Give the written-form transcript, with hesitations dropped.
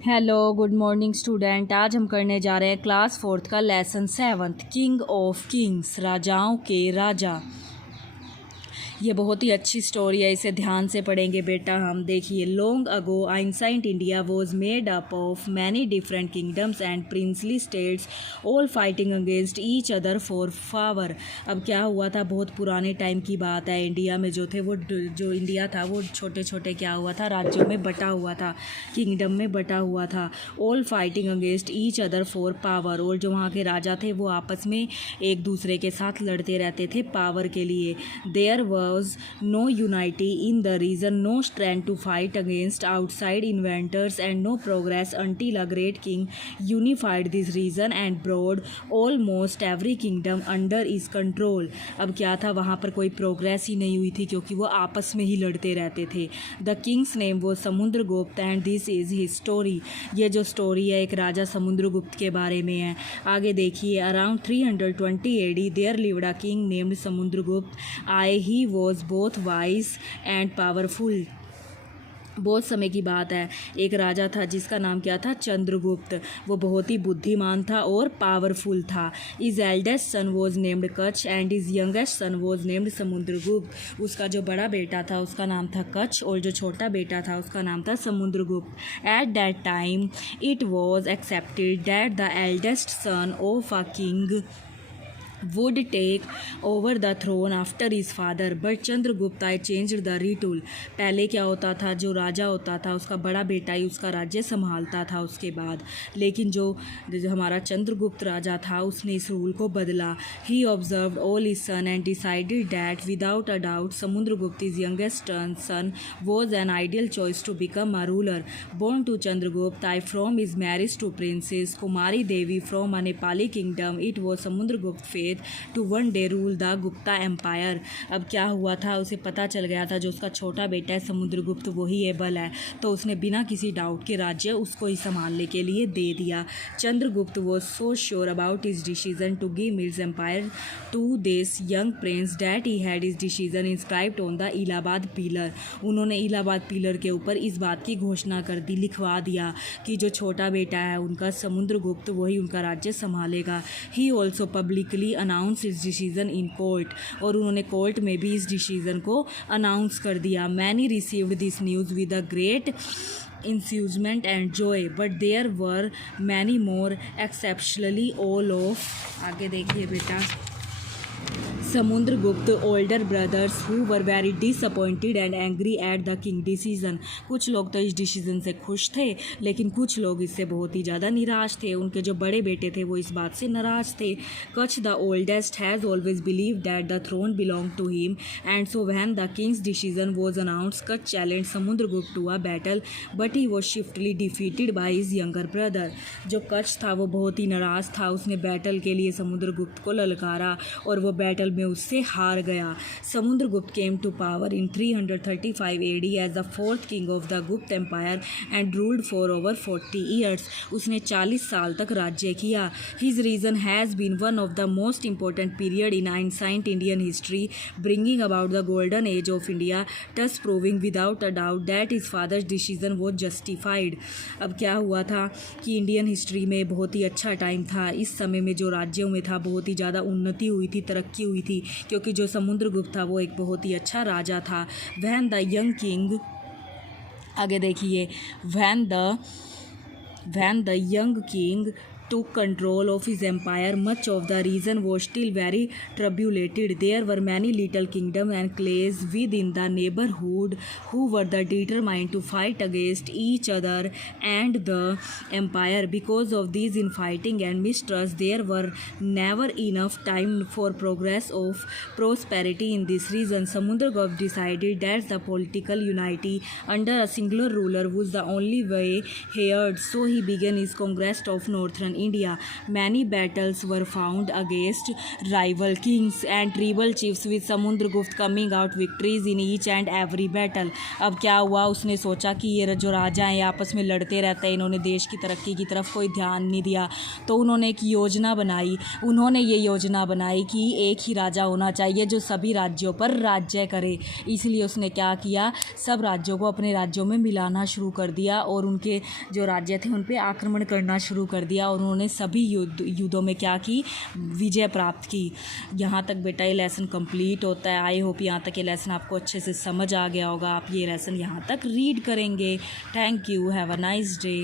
Hello good morning student. आज हम करने जा रहे हैं क्लास फोर्थ का lesson seventh, king of Kings, राजाओं के राजा। ये बहुत ही अच्छी स्टोरी है, इसे ध्यान से पढ़ेंगे बेटा हम। देखिए, long ago ancient India was made up of many different kingdoms and princely states, all fighting against each other for power. अब क्या हुआ था, बहुत पुराने टाइम की बात है। इंडिया में जो थे वो जो इंडिया था वो छोटे छोटे क्या हुआ था, राज्यों में बटा हुआ था, किंगडम में बटा हुआ था। All fighting against each other for power, और जो वहाँ के राजा थे वो आपस में एक दूसरे के साथ लड़ते रहते थे पावर के लिए। There was no unity in the region, no strength to fight against outside invaders, and no progress until a great king unified this region and brought almost every kingdom under his control। अब क्या था, वहाँ पर कोई progress ही नहीं हुई थी क्योंकि वो आपस में ही लड़ते रहते थे। द किंग्स नेम वो Samudragupta and this is his story. ये जो स्टोरी है एक राजा समुद्रगुप्त के बारे में है। आगे देखिए, around 320 AD there lived a king named Samudragupta. He was both wise and powerful। बहुत समय की बात है, एक राजा था जिसका नाम क्या था, चंद्रगुप्त। वो बहुत ही बुद्धिमान था और पावरफुल था। Is eldest son was named Kutch and is youngest son was named Samudragupta. उसका जो बड़ा बेटा था उसका नाम था कच्छ और जो छोटा बेटा था उसका नाम था Samudragupta. At that time it was accepted that the eldest son of a king would take over the throne after his father, but Chandragupta changed the rule। पहले क्या होता था, जो राजा होता था उसका बड़ा बेटा ही उसका राज्य संभालता था उसके बाद, लेकिन जो हमारा चंद्रगुप्त राजा था उसने इस रूल को बदला। He observed all his son and decided that without a doubt Samundragupta, his youngest son, was an ideal choice to become a ruler। Born to Chandragupta from his marriage to Princess Kumari Devi from a Nepali kingdom, it was Samundragupta's fate to one day rule the Gupta empire. अब क्या हुआ था, उसे पता चल गया था जो उसका छोटा बेटा है समुद्रगुप्त वही एबल है, तो उसने बिना किसी डाउट के राज्य उसको ही संभालने के लिए दे दिया। Chandragupta was so sure about his decision to give his empire to this young prince that he had his decision inscribed on the Allahabad pillar. उन्होंने इलाहाबाद पिलर के ऊपर इस बात की घोषणा कर दी, लिखवा दिया कि जो छोटा बेटा है उनका समुद्रगुप्त वही उनका राज्य संभालेगा। ही ऑल्सो पब्लिकली अनाउंस इस डिसीजन इन कोर्ट, और उन्होंने कोर्ट में भी इस डिसीजन को अनाउंस कर दिया। Many received this news with a great enthusiasm and joy, but there were many more exceptionally all of. आगे देखिए बेटा, Samudragupta older brothers who were very disappointed and angry at the king decision. कुछ लोग तो इस decision से खुश थे लेकिन कुछ लोग इससे बहुत ही ज़्यादा निराश थे। उनके जो बड़े बेटे थे वो इस बात से नाराज थे। Kacha the oldest has always believe that the throne belong to him and so when the king's decision was announced Kacha challenge Samudragupta to a battle but he was swiftly defeated by his younger brother. जो कच्छ था वो बहुत ही नाराज था, उसने battle के लिए समुद्रगुप्त को ललकारा और वो बैटल में उससे हार गया। Samudragupta came to power in 335 AD as the fourth king of the Gupta empire and ruled for over 40 years. उसने 40 साल तक राज्य किया। His reign has been one of the most important period in ancient Indian history, bringing about the golden age of India, thus proving without a doubt that his father's decision was justified. अब क्या हुआ था कि Indian history में बहुत ही अच्छा time था। इस समय में जो राज्यों में था बहुत ही ज़्यादा उन्नति हुई थी, तरक्की हुई थी, क्योंकि जो समुद्रगुप्त था वो एक बहुत ही अच्छा राजा था। व्हेन द यंग किंग, आगे देखिए, when the young king took control of his empire, much of the region was still very tribulated. There were many little kingdoms and clans within the neighborhood who were determined to fight against each other and the empire. Because of these infighting and mistrust, there were never enough time for progress of prosperity in this region. Samudragupta decided that the political unity under a singular ruler was the only way here, so he began his conquest of northern India. Many battles were found against rival kings and tribal chiefs with Samundragupta coming out victories in each and every battle. अब क्या हुआ, उसने सोचा कि ये जो राजा हैं आपस में लड़ते रहते हैं, इन्होंने देश की तरक्की की तरफ कोई ध्यान नहीं दिया, तो उन्होंने एक योजना बनाई। उन्होंने ये योजना बनाई कि एक ही राजा होना चाहिए जो सभी राज्यों पर राज्य करे। इसलिए उसने क्या किया, सब राज्यों को अपने राज्यों में मिलाना शुरू कर दिया और उनके जो राज्य थे उन पे आक्रमण करना शुरू कर दिया और उन्होंने सभी युद्धों में क्या की, विजय प्राप्त की। यहाँ तक बेटा ये लेसन कंप्लीट होता है। आई होप यहाँ तक ये लेसन आपको अच्छे से समझ आ गया होगा। आप ये लेसन यहाँ तक रीड करेंगे। Thank you, have a nice day.